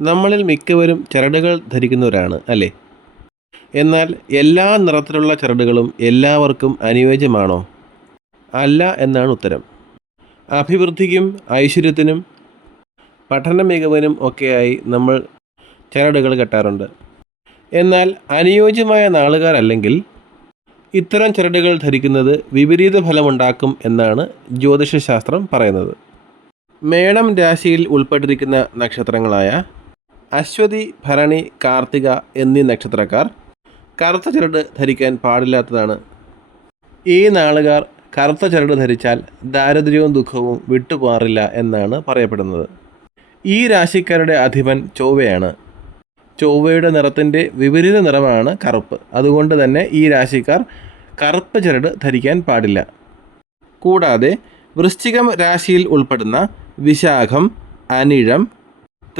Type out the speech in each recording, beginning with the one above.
നമ്മളിൽ മിക്കവരും ചരടുകൾ ധരിക്കുന്നവരാണ് അല്ലേ? എന്നാൽ എല്ലാ നിറത്തിലുള്ള ചരടുകളും എല്ലാവർക്കും അനുയോജ്യമാണോ? അല്ല എന്നാണ് ഉത്തരം. അഭിവൃദ്ധിക്കും ഐശ്വര്യത്തിനും പഠന മികവിനും ഒക്കെയായി നമ്മൾ ചരടുകൾ കെട്ടാറുണ്ട്. എന്നാൽ അനുയോജ്യമായ നാളുകാരല്ലെങ്കിൽ ഇത്തരം ചരടുകൾ ധരിക്കുന്നത് വിപരീത ഫലമുണ്ടാക്കും എന്നാണ് ജ്യോതിഷശാസ്ത്രം പറയുന്നത്. മേടം രാശിയിൽ ഉൾപ്പെട്ടിരിക്കുന്ന നക്ഷത്രങ്ങളായ അശ്വതി ഭരണി കാർത്തിക എന്നീ നക്ഷത്രക്കാർ കറുത്ത ചരട് ധരിക്കാൻ പാടില്ലാത്തതാണ്. ഈ നാളുകാർ കറുത്ത ചരട് ധരിച്ചാൽ ദാരിദ്ര്യവും ദുഃഖവും വിട്ടുപോകാറില്ല എന്നാണ് പറയപ്പെടുന്നത്. ഈ രാശിക്കാരുടെ അധിപൻ ചൊവ്വയാണ്. ചൊവ്വയുടെ നിറത്തിന്റെ വിപരീത നിറമാണ് കറുപ്പ്. അതുകൊണ്ട് തന്നെ ഈ രാശിക്കാർ കറുപ്പ് ചരട് ധരിക്കാൻ പാടില്ല. കൂടാതെ വൃശ്ചികം രാശിയിൽ ഉൾപ്പെടുന്ന വിശാഖം അനിഴം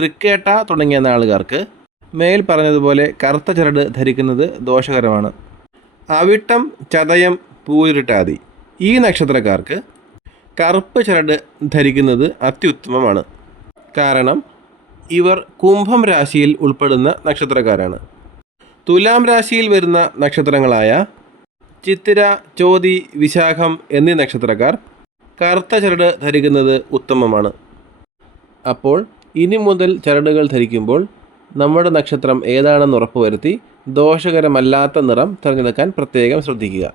തൃക്കേട്ട തുടങ്ങിയ നാളുകാർക്ക് മേൽ പറഞ്ഞതുപോലെ കറുത്ത ചരട് ധരിക്കുന്നത് ദോഷകരമാണ്. അവിട്ടം ചതയം പൂരിട്ടാതി ഈ നക്ഷത്രക്കാർക്ക് കറുപ്പ് ചരട് ധരിക്കുന്നത് അത്യുത്തമമാണ്. കാരണം ഇവർ കുംഭം രാശിയിൽ ഉൾപ്പെടുന്ന നക്ഷത്രക്കാരാണ്. തുലാം രാശിയിൽ വരുന്ന നക്ഷത്രങ്ങളായ ചിത്തിര ചോതി വിശാഖം എന്നീ നക്ഷത്രക്കാർ കറുത്ത ചരട് ധരിക്കുന്നത് ഉത്തമമാണ്. അപ്പോൾ ഇനി മുതൽ ചരടുകൾ ധരിക്കുമ്പോൾ നമ്മുടെ നക്ഷത്രം ഏതാണെന്ന് ഉറപ്പുവരുത്തി ദോഷകരമല്ലാത്ത നിറം തിരഞ്ഞെടുക്കാൻ പ്രത്യേകം ശ്രദ്ധിക്കുക.